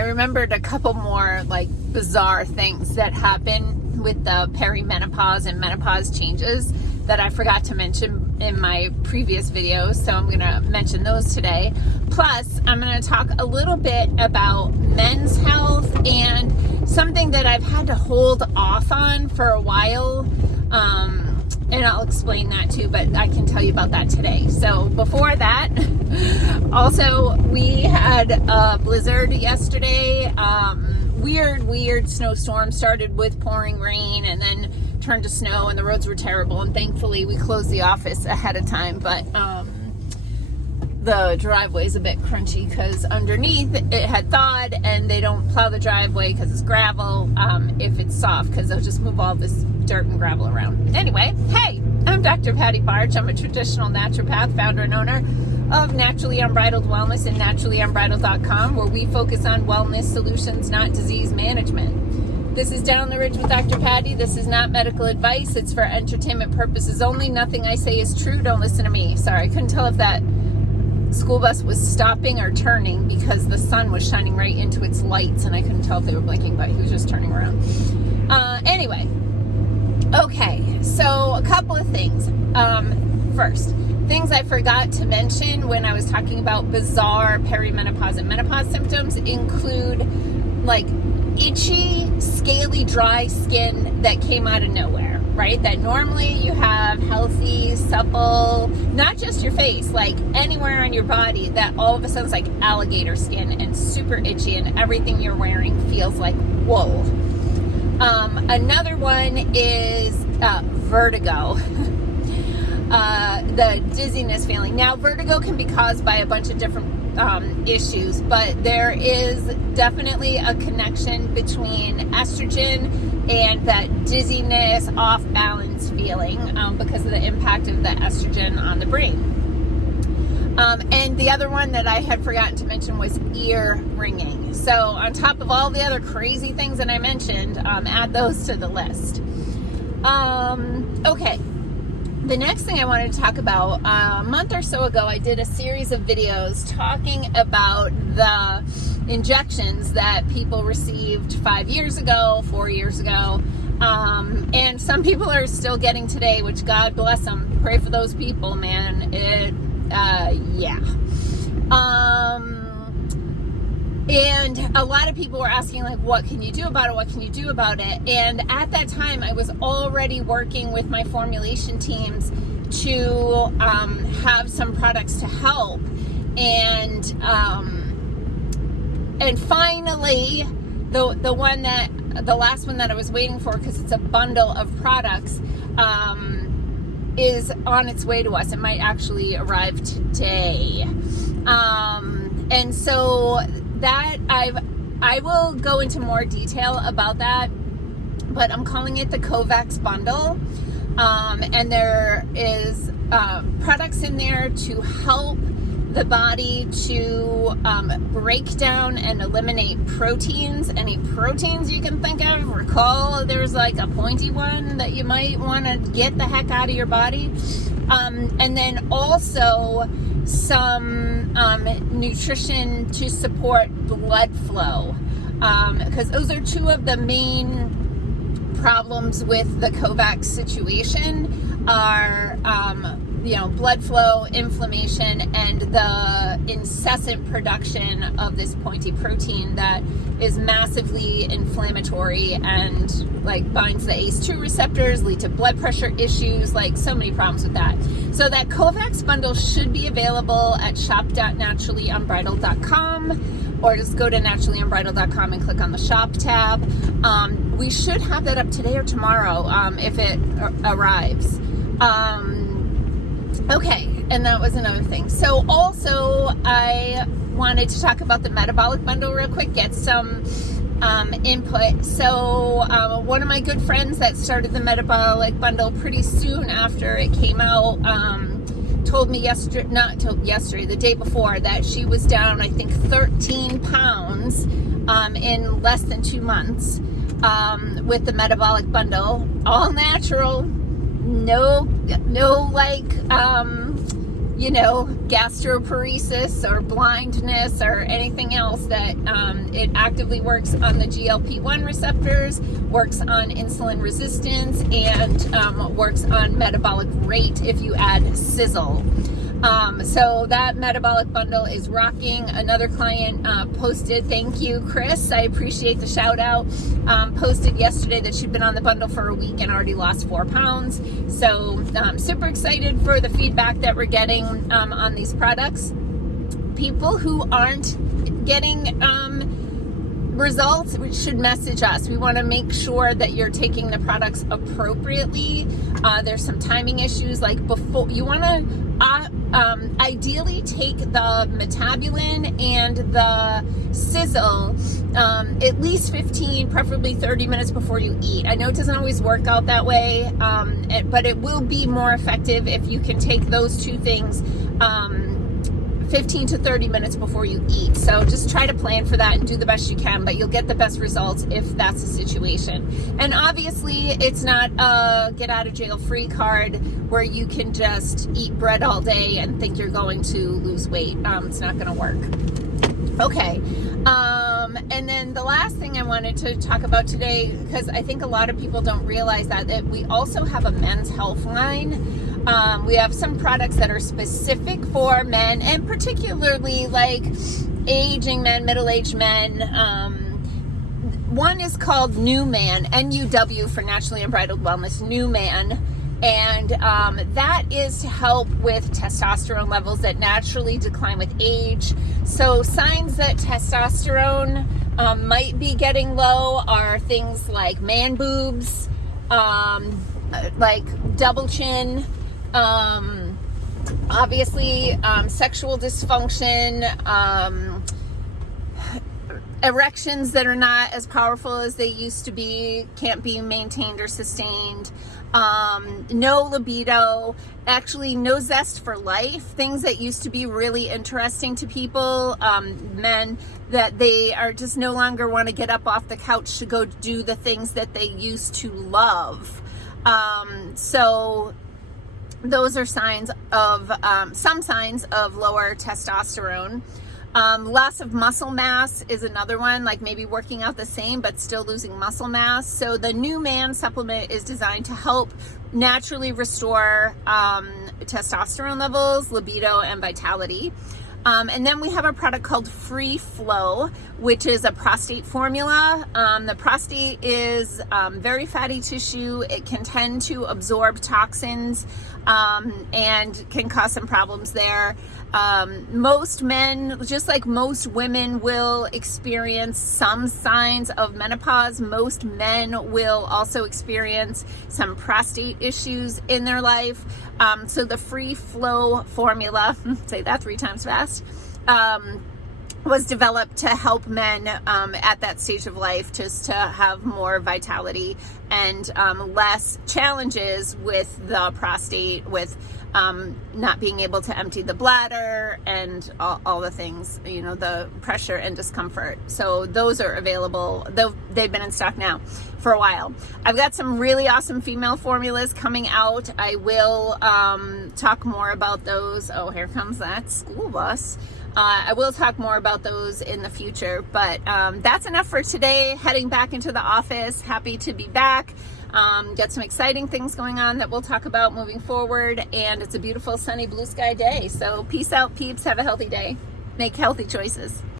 I remembered a couple more like bizarre things that happen with the perimenopause and menopause changes that I forgot to mention in my previous videos, so I'm going to mention those today. Plus, I'm going to talk a little bit about men's health and something that I've had to hold off on for a while, and I'll explain that too, but I can tell you about that today. So before that, also, we had a blizzard yesterday. Weird snowstorm. Started with pouring rain and then turned to snow, and the roads were terrible, and thankfully we closed the office ahead of time, but the driveway is a bit crunchy because underneath it had thawed, and they don't plow the driveway because it's gravel if it's soft, because they'll just move all this dirt and gravel around. Anyway, hey, I'm Dr. Patty Barch. I'm a traditional naturopath, founder and owner of Naturally Unbridled Wellness and naturallyunbridled.com, where we focus on wellness solutions, not disease management. This is Down the Ridge with Dr. Patty. This is not medical advice. It's for entertainment purposes only. Nothing I say is true. Don't listen to me. Sorry, I couldn't tell if that school bus was stopping or turning because the sun was shining right into its lights, and I couldn't tell if they were blinking, but he was just turning around. Anyway, okay, so a couple of things. First, things I forgot to mention when I was talking about bizarre perimenopause and menopause symptoms include like itchy, scaly, dry skin that came out of nowhere, right? That normally you have healthy, supple, not just your face, like anywhere on your body, that all of a sudden is like alligator skin and super itchy, and everything you're wearing feels like wool. Another one is vertigo. The dizziness feeling. Now, vertigo can be caused by a bunch of different issues, but there is definitely a connection between estrogen and that dizziness, off balance feeling because of the impact of the estrogen on the brain. And the other one that I had forgotten to mention was ear ringing. So on top of all the other crazy things that I mentioned, add those to the list. Okay. The next thing I wanted to talk about, a month or so ago, I did a series of videos talking about the injections that people received 5 years ago, 4 years ago, and some people are still getting today, which God bless them. Pray for those people, man. And a lot of people were asking, like, what can you do about it? What can you do about it? And at that time, I was already working with my formulation teams to have some products to help. And finally, the last one that I was waiting for, because it's a bundle of products, is on its way to us. It might actually arrive today. And so that I will go into more detail about that, but I'm calling it the COVAX bundle, and there is products in there to help the body to break down and eliminate proteins, any proteins you can think of. Recall there's like a pointy one that you might want to get the heck out of your body, and then also some nutrition to support blood flow, because those are two of the main problems with the COVAX situation are blood flow, inflammation, and the incessant production of this pointy protein that is massively inflammatory and like binds the ACE2 receptors, lead to blood pressure issues, like so many problems with that. So that COVAX bundle should be available at shop.naturallyunbridled.com, or just go to naturallyunbridled.com and click on the shop tab. We should have that up today or tomorrow if it arrives. Okay, and that was another thing. So also, I wanted to talk about the metabolic bundle real quick, get some input. So one of my good friends that started the metabolic bundle pretty soon after it came out told me the day before, that she was down, I think, 13 pounds in less than 2 months with the metabolic bundle, all natural. No, like, gastroparesis or blindness or anything else, that it actively works on the GLP-1 receptors, works on insulin resistance, and works on metabolic rate if you add sizzle. So that metabolic bundle is rocking. Another client posted, thank you, Chris, I appreciate the shout out, posted yesterday that she'd been on the bundle for a week and already lost 4 pounds. So super excited for the feedback that we're getting on these products. People who aren't getting results should message us. We want to make sure that you're taking the products appropriately. There's some timing issues, like before you want to ideally take the metabolin and the sizzle at least 15, preferably 30 minutes before you eat. I know it doesn't always work out that way, but it will be more effective if you can take those two things 15 to 30 minutes before you eat. So just try to plan for that and do the best you can, but you'll get the best results if that's the situation. And obviously it's not a get out of jail free card where you can just eat bread all day and think you're going to lose weight. It's not going to work. Okay. And then the last thing I wanted to talk about today, because I think a lot of people don't realize that we also have a men's health line. We have some products that are specific for men, and particularly like aging men, middle-aged men. One is called New Man, NUW for Naturally Unbridled Wellness, New Man. And that is to help with testosterone levels that naturally decline with age. So signs that testosterone might be getting low are things like man boobs, like double chin, obviously sexual dysfunction, erections that are not as powerful as they used to be, can't be maintained or sustained, no libido, actually no zest for life, things that used to be really interesting to people, men, that they are just no longer want to get up off the couch to go do the things that they used to love. So those are signs of, some signs of lower testosterone. Loss of muscle mass is another one, like maybe working out the same but still losing muscle mass. So the New Man supplement is designed to help naturally restore testosterone levels, libido, and vitality. And then we have a product called Free Flow, which is a prostate formula. The prostate is very fatty tissue. It can tend to absorb toxins and can cause some problems there. Most men, just like most women, will experience some signs of menopause. Most men will also experience some prostate issues in their life. So the Free Flow formula, say that 3 times fast, was developed to help men at that stage of life, just to have more vitality and less challenges with the prostate, with not being able to empty the bladder and all the things, the pressure and discomfort. So those are available. They've been in stock now for a while. I've got some really awesome female formulas coming out. I will talk more about those. Oh, here comes that school bus. I will talk more about those in the future, but that's enough for today. Heading back into the office. Happy to be back. Got some exciting things going on that we'll talk about moving forward, and it's a beautiful sunny blue sky day. So peace out, peeps. Have a healthy day. Make healthy choices.